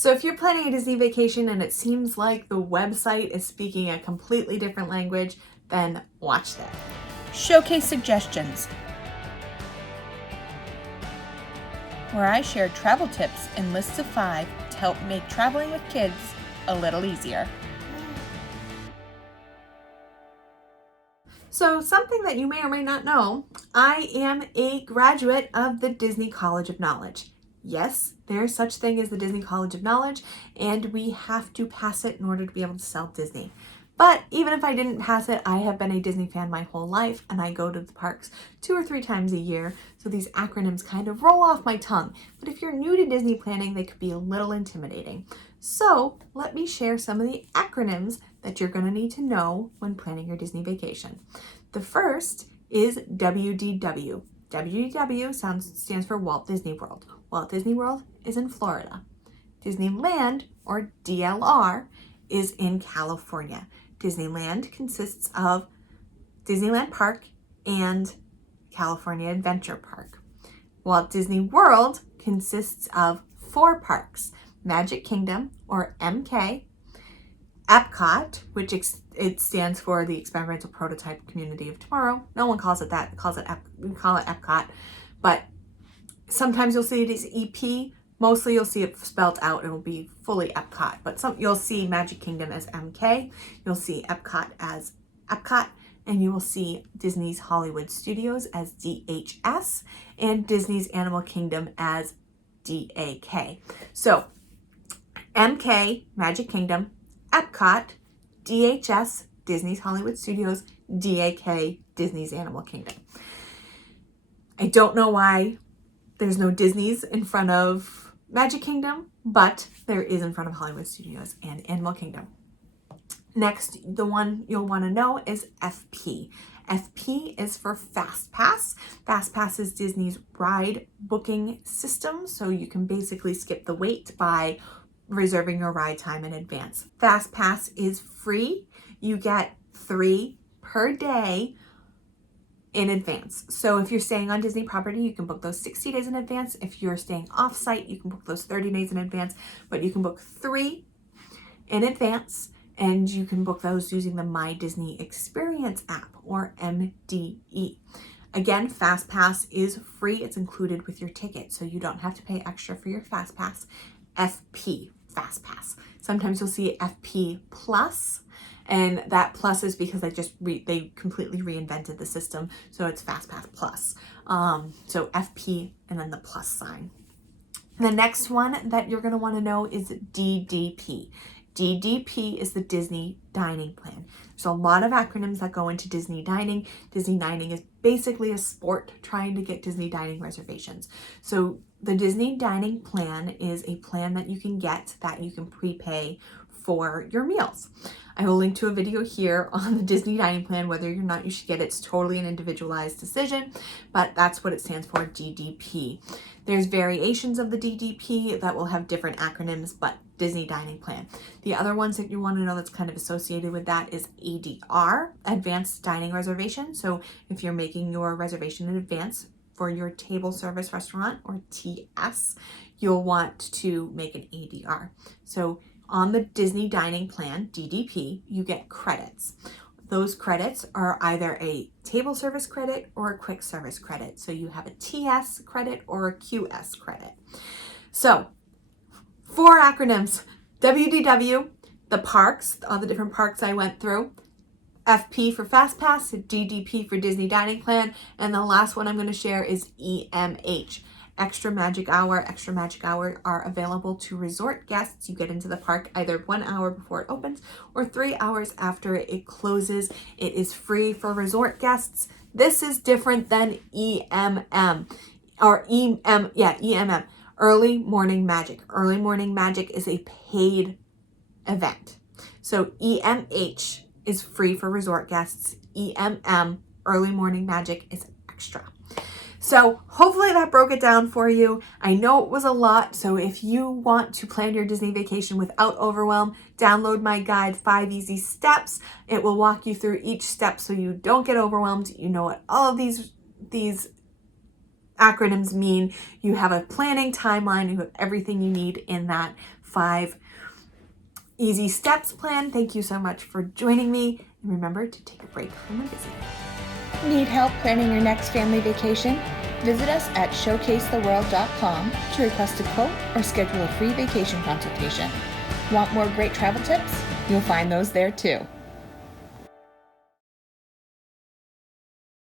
So if you're planning a Disney vacation and it seems like the website is speaking a completely different language, then watch that. Showcase suggestions, where I share travel tips and lists of 5 to help make traveling with kids a little easier. So something that you may or may not know, I am a graduate of the Disney College of Knowledge. Yes, there's such thing as the Disney College of Knowledge, and we have to pass it in order to be able to sell Disney. But even if I didn't pass it, I have been a Disney fan my whole life, and I go to the parks 2 or 3 times a year, so these acronyms kind of roll off my tongue. But if you're new to Disney planning, they could be a little intimidating. So let me share some of the acronyms that you're going to need to know when planning your Disney vacation. The first is WDW. WDW stands for Walt Disney World. Walt Disney World is in Florida. Disneyland, or DLR, is in California. Disneyland consists of Disneyland Park and California Adventure Park. Walt Disney World consists of 4 parks: Magic Kingdom, or MK, Epcot, which it stands for the Experimental Prototype Community of Tomorrow. No one calls it that. We call it Epcot. But sometimes you'll see it as EP. Mostly you'll see it spelled out. It will be fully Epcot. But you'll see Magic Kingdom as MK. You'll see Epcot as Epcot. And you will see Disney's Hollywood Studios as DHS. And Disney's Animal Kingdom as DAK. So MK, Magic Kingdom, Epcot, DHS, Disney's Hollywood Studios, DAK, Disney's Animal Kingdom. I don't know why there's no Disney's in front of Magic Kingdom, but there is in front of Hollywood Studios and Animal Kingdom. Next, the one you'll want to know is FP. FP is for Fast Pass. Fast Pass is Disney's ride booking system, so you can basically skip the wait by reserving your ride time in advance. Fast Pass is free. You get 3 per day in advance. So if you're staying on Disney property, you can book those 60 days in advance. If you're staying off-site, you can book those 30 days in advance, but you can book 3 in advance, and you can book those using the My Disney Experience app, or MDE. Again, Fast Pass is free. It's included with your ticket, so you don't have to pay extra for your Fast Pass. FP, Fast Pass. Sometimes you'll see FP Plus, and that plus is because they completely reinvented the system, so it's Fast Pass Plus. So FP and then the plus sign. The next one that you're going to want to know is DDP. DDP is the Disney Dining Plan. There's a lot of acronyms that go into Disney Dining. Disney Dining is basically a sport trying to get Disney Dining reservations. So the Disney Dining Plan is a plan that you can get that you can prepay for your meals. I will link to a video here on the Disney Dining Plan. Whether or not you should get it, it's totally an individualized decision, but that's what it stands for, DDP. There's variations of the DDP that will have different acronyms, but Disney Dining Plan. The other ones that you want to know that's kind of associated with that is ADR, Advanced Dining Reservation. So if you're making your reservation in advance for your table service restaurant, or TS, you'll want to make an ADR. So on the Disney Dining Plan, DDP, you get credits. Those credits are either a table service credit or a quick service credit. So you have a TS credit or a QS credit. So 4 acronyms: WDW, the parks, all the different parks I went through; FP for Fast Pass, DDP for Disney Dining Plan, and the last one I'm going to share is EMH, Extra Magic Hour. Extra Magic Hour are available to resort guests. You get into the park either 1 hour before it opens or 3 hours after it closes. It is free for resort guests. This is different than EMM, or EMM. Early Morning Magic. Early Morning Magic is a paid event. So EMH is free for resort guests. EMM, Early Morning Magic, is extra. So hopefully that broke it down for you. I know it was a lot, so if you want to plan your Disney vacation without overwhelm, download my guide, 5 Easy Steps. It will walk you through each step so you don't get overwhelmed. You know what all of these acronyms mean. You have a planning timeline. You have everything you need in that 5 easy steps plan. Thank you so much for joining me. And remember to take a break from the busy. Need help planning your next family vacation? Visit us at showcasetheworld.com to request a quote or schedule a free vacation consultation. Want more great travel tips? You'll find those there too.